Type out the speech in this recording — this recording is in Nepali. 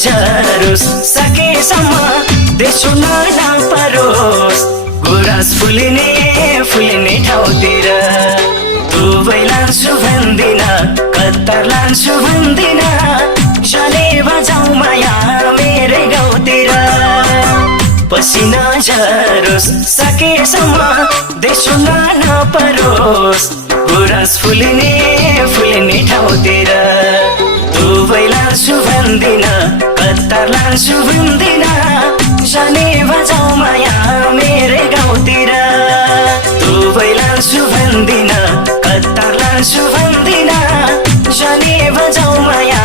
नझरोस् सकेसम्म देश नपरोस् गुराँस फुलिने ठाउँतिर दुवै लान्छु भन्दिन कतार लान्छु भन्दिन जले बजाऊ माया मेरै गाउँतिर पसिना झरोस् सकेसम्म देश नपरोस् गुराँस फुलिने ठाउँतिर दुवै लान्छु भन्दिन कतार लान्छु भन्दिन जाने बजाऊ माया मेरै गाउँतिर दुवै लान्छु भन्दिन कतार लान्छु भन्दिन जाने बजाऊ माया